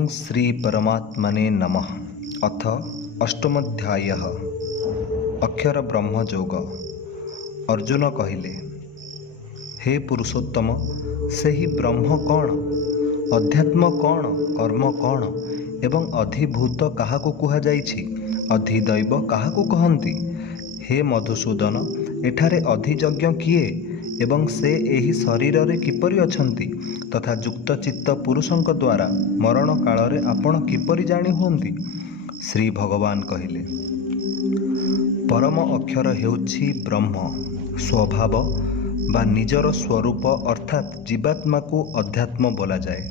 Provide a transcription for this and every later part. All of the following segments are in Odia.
ओं श्री परमात्मने नमः। अथ अष्टमोध्यायः अक्षर ब्रह्म योग। अर्जुन कहिले, हे पुरुषोत्तम, ସେହି ब्रह्म कौन, अध्यात्म कौन, कर्म कौन एवं अधिभूत काहाकू कुहाଯାଇଛି, अधिदैव काहाकू कहନ୍ତି। हे मधुसूदन, एठारे अधियज्ञ किए एवं से ଏହି ଶରୀରରେ କିପରି ଅଛନ୍ତି ତଥା ଯୁକ୍ତଚିତ୍ତ ପୁରୁଷଙ୍କ ଦ୍ୱାରା ମରଣ କାଳରେ ଆପଣ କିପରି ଜାଣି ହୁଅନ୍ତି। ଶ୍ରୀ ଭଗବାନ କହିଲେ, ପରମ ଅକ୍ଷର ହେଉଛି ବ୍ରହ୍ମ। ସ୍ୱଭାବ ବା ନିଜର ସ୍ୱରୂପ ଅର୍ଥାତ୍ ଜୀବାତ୍ମାକୁ ଅଧ୍ୟାତ୍ମ ବୋଲାଯାଏ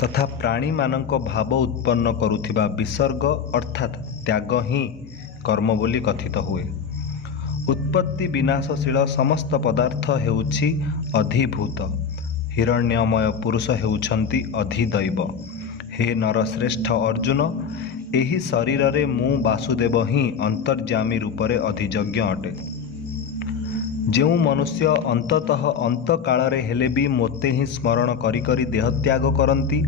ତଥା ପ୍ରାଣୀମାନଙ୍କ ଭାବ ଉତ୍ପନ୍ନ କରୁଥିବା ବିସର୍ଗ ଅର୍ଥାତ୍ ତ୍ୟାଗ ହିଁ କର୍ମ ବୋଲି କଥିତ ହୁଏ। ଉତ୍ପତ୍ତି ବିନାଶଶୀଳ ସମସ୍ତ ପଦାର୍ଥ ହେଉଛି ଅଧିଭୂତ। ହିରଣ୍ୟମୟ ପୁରୁଷ ହେଉଛନ୍ତି ଅଧିଦୈବ। ହେ ନରଶ୍ରେଷ୍ଠ ଅର୍ଜୁନ, ଏହି ଶରୀରରେ ମୁଁ ବାସୁଦେବ ହିଁ ଅନ୍ତର୍ଯ୍ୟାମୀ ରୂପରେ ଅଧିଯଜ୍ଞ ଅଟେ। ଯେଉଁ ମନୁଷ୍ୟ ଅନ୍ତତଃ ଅନ୍ତକାଳରେ ହେଲେ ବି ମୋତେ ହିଁ ସ୍ମରଣ କରି କରି ଦେହତ୍ୟାଗ କରନ୍ତି,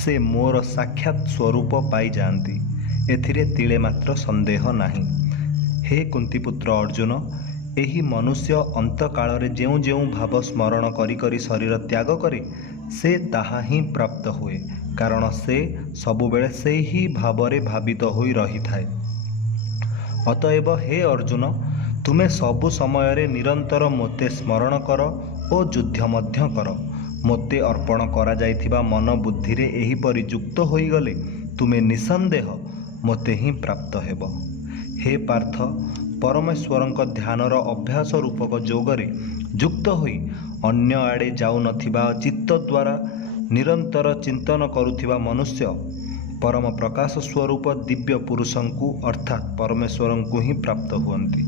ସେ ମୋର ସାକ୍ଷାତ୍ ସ୍ୱରୂପ ପାଇଯାଆନ୍ତି। ଏଥିରେ ତିଳେ ମାତ୍ର ସନ୍ଦେହ ନାହିଁ। ହେ କୁନ୍ତିପୁତ୍ର ଅର୍ଜୁନ, ଏହି ମନୁଷ୍ୟ ଅନ୍ତକାଳରେ ଯେଉଁ ଯେଉଁ ଭାବ ସ୍ମରଣ କରି କରି ଶରୀର ତ୍ୟାଗ କରେ, ସେ ତାହା ହିଁ ପ୍ରାପ୍ତ ହୁଏ, କାରଣ ସେ ସବୁବେଳେ ସେହି ଭାବରେ ଭାବିତ ହୋଇ ରହିଥାଏ। ଅତଏବ ହେ ଅର୍ଜୁନ, ତୁମେ ସବୁ ସମୟରେ ନିରନ୍ତର ମୋତେ ସ୍ମରଣ କର ଓ ଯୁଦ୍ଧ ମଧ୍ୟ କର। ମୋତେ ଅର୍ପଣ କରାଯାଇଥିବା ମନ ବୁଦ୍ଧିରେ ଏହିପରି ଯୁକ୍ତ ହୋଇଗଲେ ତୁମେ ନିଃସନ୍ଦେହ ମୋତେ ହିଁ ପ୍ରାପ୍ତ ହେବ। ହେ ପାର୍ଥ, ପରମେଶ୍ୱରଙ୍କ ଧ୍ୟାନର ଅଭ୍ୟାସ ରୂପକ ଯୋଗରେ ଯୁକ୍ତ ହୋଇ ଅନ୍ୟ ଆଡ଼େ ଯାଉନଥିବା ଚିତ୍ତ ଦ୍ୱାରା ନିରନ୍ତର ଚିନ୍ତନ କରୁଥିବା ମନୁଷ୍ୟ ପରମ ପ୍ରକାଶ ସ୍ୱରୂପ ଦିବ୍ୟ ପୁରୁଷଙ୍କୁ ଅର୍ଥାତ୍ ପରମେଶ୍ୱରଙ୍କୁ ହିଁ ପ୍ରାପ୍ତ ହୁଅନ୍ତି।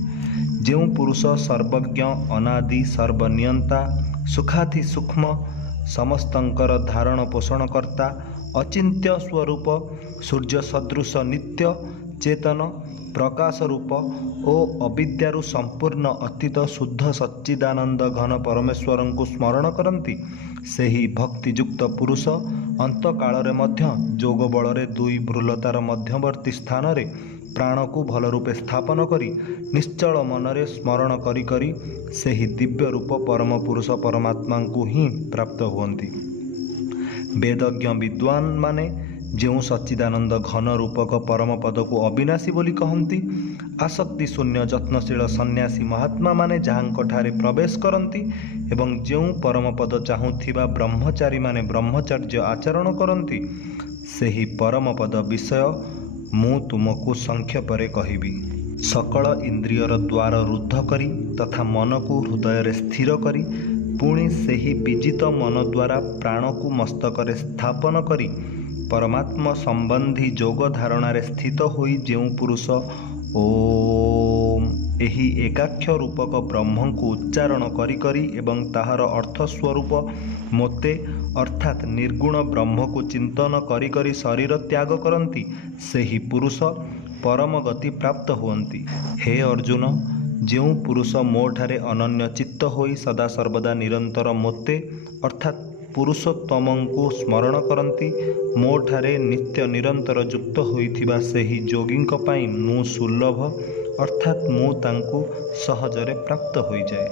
ଯେଉଁ ପୁରୁଷ ସର୍ବଜ୍ଞ, ଅନାଦି, ସର୍ବନିୟନ୍ତା, ସୁଖାତି ସୂକ୍ଷ୍ମ, ସମସ୍ତଙ୍କର ଧାରଣ ପୋଷଣକର୍ତ୍ତା, ଅଚିନ୍ତ୍ୟ ସ୍ୱରୂପ, ସୂର୍ଯ୍ୟ ସଦୃଶ ନିତ୍ୟ ଚେତନ, ପ୍ରକାଶ ରୂପ ଓ ଅବିଦ୍ୟାରୁ ସମ୍ପୂର୍ଣ୍ଣ ଅତୀତ ଶୁଦ୍ଧ ସଚ୍ଚିଦାନନ୍ଦ ଘନ ପରମେଶ୍ୱରଙ୍କୁ ସ୍ମରଣ କରନ୍ତି, ସେହି ଭକ୍ତିଯୁକ୍ତ ପୁରୁଷ ଅନ୍ତକାଳରେ ମଧ୍ୟ ଯୋଗ ବଳରେ ଦୁଇ ଭ୍ରୁଲତାର ମଧ୍ୟବର୍ତ୍ତୀ ସ୍ଥାନରେ ପ୍ରାଣକୁ ଭଲ ରୂପେ ସ୍ଥାପନ କରି ନିଶ୍ଚଳ ମନରେ ସ୍ମରଣ କରି କରି ସେହି ଦିବ୍ୟ ରୂପ ପରମ ପୁରୁଷ ପରମାତ୍ମାଙ୍କୁ ହିଁ ପ୍ରାପ୍ତ ହୁଅନ୍ତି। ବେଦଜ୍ଞ ବିଦ୍ୱାନମାନେ ଯେଉଁ ସଚ୍ଚିଦାନନ୍ଦ ଘନ ରୂପକ ପରମ ପଦକୁ ଅବିନାଶୀ ବୋଲି କହନ୍ତି, ଆସକ୍ତି ଶୂନ୍ୟ ଯତ୍ନଶୀଳ ସନ୍ନ୍ୟାସୀ ମହାତ୍ମାମାନେ ଯାହାଙ୍କଠାରେ ପ୍ରବେଶ କରନ୍ତି ଏବଂ ଯେଉଁ ପରମପଦ ଚାହୁଁଥିବା ବ୍ରହ୍ମଚାରୀମାନେ ବ୍ରହ୍ମଚର୍ଯ୍ୟ ଆଚରଣ କରନ୍ତି, ସେହି ପରମପଦ ବିଷୟ ମୁଁ ତୁମକୁ ସଂକ୍ଷେପରେ କହିବି। ସକଳ ଇନ୍ଦ୍ରିୟର ଦ୍ୱାର ରୁଦ୍ଧ କରି ତଥା ମନକୁ ହୃଦୟରେ ସ୍ଥିର କରି ପୁଣି ସେହି ବିଜିତ ମନ ଦ୍ୱାରା ପ୍ରାଣକୁ ମସ୍ତକରେ ସ୍ଥାପନ କରି ପରମାତ୍ମ ସମ୍ବନ୍ଧୀ ଯୋଗ ଧାରଣାରେ ସ୍ଥିତ ହୋଇ ଯେଉଁ ପୁରୁଷ ଓମ୍ ଏହି ଏକାକ୍ଷ ରୂପକ ବ୍ରହ୍ମଙ୍କୁ ଉଚ୍ଚାରଣ କରି କରି ଏବଂ ତାହାର ଅର୍ଥ ସ୍ୱରୂପ ମୋତେ ଅର୍ଥାତ୍ ନିର୍ଗୁଣ ବ୍ରହ୍ମକୁ ଚିନ୍ତନ କରି କରି ଶରୀର ତ୍ୟାଗ କରନ୍ତି, ସେହି ପୁରୁଷ ପରମ ଗତି ପ୍ରାପ୍ତ ହୁଅନ୍ତି। ହେ ଅର୍ଜୁନ, ଯେଉଁ ପୁରୁଷ ମୋଠାରେ ଅନନ୍ୟ ଚିତ୍ତ ହୋଇ ସଦାସର୍ବଦା ନିରନ୍ତର ମୋତେ ଅର୍ଥାତ୍ ପୁରୁଷୋତ୍ତମଙ୍କୁ ସ୍ମରଣ କରନ୍ତି, ମୋଠାରେ ନିତ୍ୟ ନିରନ୍ତର ଯୁକ୍ତ ହୋଇଥିବା ସେହି ଯୋଗୀଙ୍କ ପାଇଁ ମୁଁ ସୁଲଭ ଅର୍ଥାତ୍ ମୁଁ ତାଙ୍କୁ ସହଜରେ ପ୍ରାପ୍ତ ହୋଇଯାଏ।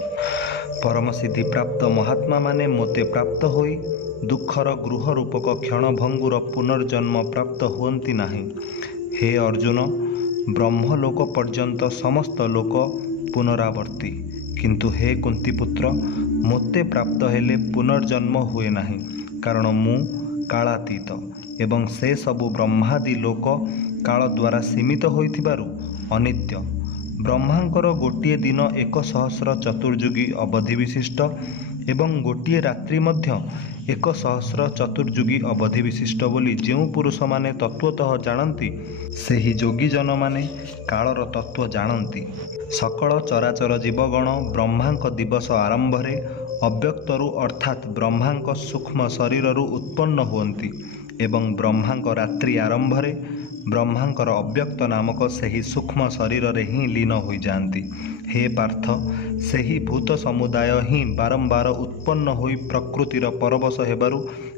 ପରମ ସିଦ୍ଧି ପ୍ରାପ୍ତ ମହାତ୍ମାମାନେ ମୋତେ ପ୍ରାପ୍ତ ହୋଇ ଦୁଃଖର ଗୃହ ରୂପକ କ୍ଷଣଭଙ୍ଗୁର ପୁନର୍ଜନ୍ମ ପ୍ରାପ୍ତ ହୁଅନ୍ତି ନାହିଁ। ହେ ଅର୍ଜୁନ, ବ୍ରହ୍ମଲୋକ ପର୍ଯ୍ୟନ୍ତ ସମସ୍ତ ଲୋକ ପୁନରାବର୍ତ୍ତୀ, କିନ୍ତୁ ହେ କୁନ୍ତିପୁତ୍ର, ମୋତେ ପ୍ରାପ୍ତ ହେଲେ ପୁନର୍ଜନ୍ମ ହୁଏ ନାହିଁ, କାରଣ ମୁଁ କାଳାତୀତ ଏବଂ ସେ ସବୁ ବ୍ରହ୍ମାଦି ଲୋକ କାଳ ଦ୍ୱାରା ସୀମିତ ହୋଇଥିବାରୁ ଅନିତ୍ୟ। ବ୍ରହ୍ମାଙ୍କର ଗୋଟିଏ ଦିନ 1,000 ଚତୁର୍ଯୁଗୀ ଅବଧି ବିଶିଷ୍ଟ ଏବଂ ଗୋଟିଏ ରାତ୍ରି ମଧ୍ୟ 1,000 ଚତୁର୍ଯୁଗୀ ଅବଧି ବିଶିଷ୍ଟ ବୋଲି ଯେଉଁ ପୁରୁଷମାନେ ତତ୍ତ୍ୱତଃ ଜାଣନ୍ତି, ସେହି ଯୋଗୀଜନମାନେ କାଳର ତତ୍ତ୍ୱ ଜାଣନ୍ତି। ସକଳ ଚରାଚର ଜୀବଗଣ ବ୍ରହ୍ମାଙ୍କ ଦିବସ ଆରମ୍ଭରେ ଅବ୍ୟକ୍ତରୁ ଅର୍ଥାତ୍ ବ୍ରହ୍ମାଙ୍କ ସୂକ୍ଷ୍ମ ଶରୀରରୁ ଉତ୍ପନ୍ନ ହୁଅନ୍ତି ଏବଂ ବ୍ରହ୍ମାଙ୍କ ରାତ୍ରି ଆରମ୍ଭରେ ବ୍ରହ୍ମାଙ୍କର ଅବ୍ୟକ୍ତ ନାମକ ସେହି ସୂକ୍ଷ୍ମ ଶରୀରରେ ହିଁ ଲୀନ ହୋଇଯାଆନ୍ତି। ହେ ପାର୍ଥ, ସେହି ଭୂତ ସମୁଦାୟ ହିଁ ବାରମ୍ବାର ଉତ୍ପନ୍ନ ହୋଇ ପ୍ରକୃତିର ପରବଶ ହେବାରୁ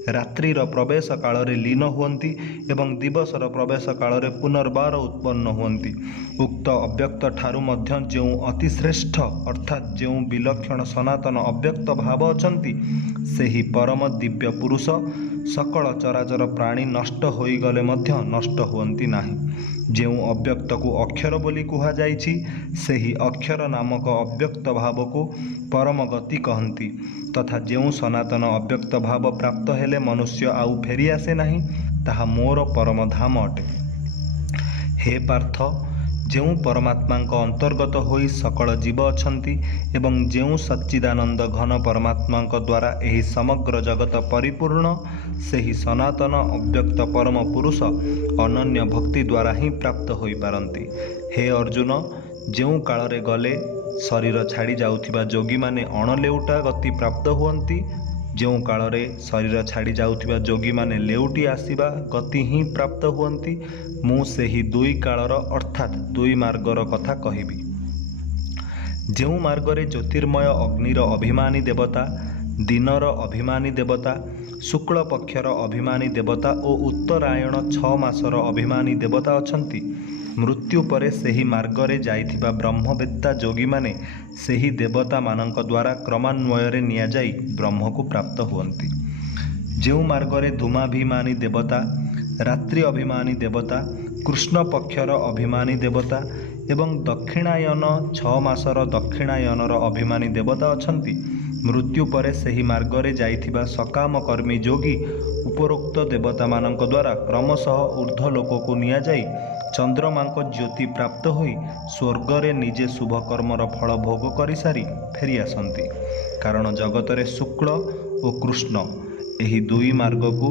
रात्रिर प्रवेश काल रे लीन हुअन्ति एवं दिवसर प्रवेश काल रे पुनर्बार उत्पन्न हुअन्ति। उक्त अव्यक्त ठारू मध्य जेउ अति श्रेष्ठ अर्थात जेउ विलक्षण सनातन अव्यक्त भाव अछन्ति सेही परम दिव्य पुरुष सकल चराचर प्राणी नष्ट होईगले मध्य नष्ट हुअन्ति नाही। जेउ अव्यक्त को अक्षर बोली कुहा जाइछि सेही अक्षर नामक अव्यक्त भाव को परम गति कहन्ति तथा जेउ सनातन अव्यक्त भाव प्राप्त हेले मनुष्य आउ फेरी आसे नाही ताहा मोर परम धाम अटे। हे पार्थ, जेउ परमात्मा अंतर्गत होई सकल जीव अछन्ति एवं जेउ सच्चिदानंद घन परमात्मा द्वारा एही समग्र जगत परिपूर्ण सेही सनातन अव्यक्त परम पुरुष अनन्य भक्ति द्वारा ही प्राप्त होई पारंती। हे अर्जुन, जेउ काल रे गले शरीर छाड़ी जाउथिबा जोगी माने अणलेउटा गति प्राप्त हुअन्ति, जेउ काल रे शरीर छाड़ी जाउथिबा जोगी माने लेउटी आसीबा गति ही प्राप्त हुअन्ति, मु सेही दुई कालर अर्थात दुई मार्गर कथा कहिबी। जेउ मार्गरे ज्योतिर्मय अग्निर अभिमानी देवता, दिनर अभिमानी देवता, शुक्ल पक्षर अभिमानी देवता और उत्तरायण 6 मासर अभिमानी देवता अछन्ति, मृत्यु परे सेही मार्गरे जाइथिबा ब्रह्मवेत्ता जोगी माने सेही देवता मानक द्वारा क्रमान्वୟରେ निया जाई ब्रह्म को प्राप्त हुअन्ति। जेउ मार्गरे धूमाभिमानी देवता, रात्रि अभिमानी देवता, कृष्ण पक्षर अभिमानी देवता एवं दक्षिणायन 6 मासर दक्षिणायनर अभिमानी देवता अछन्ति, मृत्यु परे सेही मार्गरे जाइथिबा सकाम कर्मी जोगी उपरोक्त देवता मानक द्वारा क्रमशः ऊर्ध्व लोक को निया जाई चंद्रमा ज्योति प्राप्त होई स्वर्गरे निजे शुभ कर्मर फल भोग करि सारी फेरी आसंती। कारण जगतरे शुक्ल और कृष्ण एही दुई मार्ग को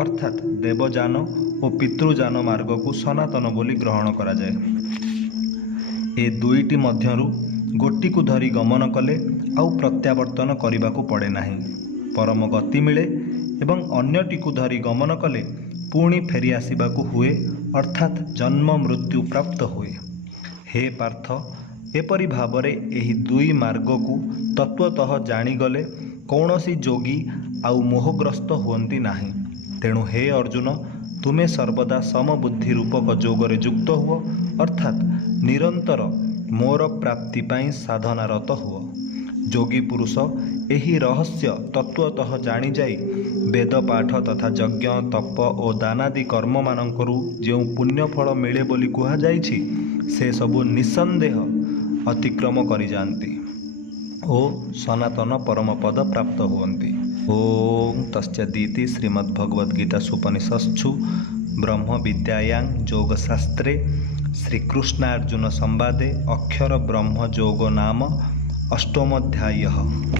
अर्थात देवजान और पितृजान मार्ग को सनातन बोली ग्रहण करा जाए। ए दुईटी मध्यरु गोटी को धरी गमन कले आउ प्रत्यावर्तन करने को पड़े नहीं, परम गति मिले एवं अन्यटी को धरी गमन कले पुणी फेरी आसवाक हुए अर्थात जन्म मृत्यु प्राप्त हुए। हे पार्थ, एपरी भावरे एही दुई मार्ग को तत्वतः जाणीगले कौनसी जोगी आउ मोहग्रस्त हुअन्ति नाही। तेणु हे अर्जुन, तुमे सर्वदा समबुद्धि रूपक जोगरे युक्त हुओ अर्थात निरंतर मोर प्राप्ति पाई साधनारत हुओ। जोगी पुरुष एही रहस्य तत्वतः जानी जाई वेद पाठ तथा यज्ञ तप और दानादि कर्म मानकरू जो पुण्य फल मिले बोली कुहा जाइछि से सबु निसंदेह अतिक्रम करि जान्ति ओ सनातन परम पद प्राप्त हुअन्ति। ओम तस्यादिति श्रीमद्भगवद्गीता उपनिषत्सु ब्रह्म विद्यायां योगशास्त्रे श्रीकृष्णार्जुन संवादे अक्षर ब्रह्म योगो नाम 8मोऽध्यायः।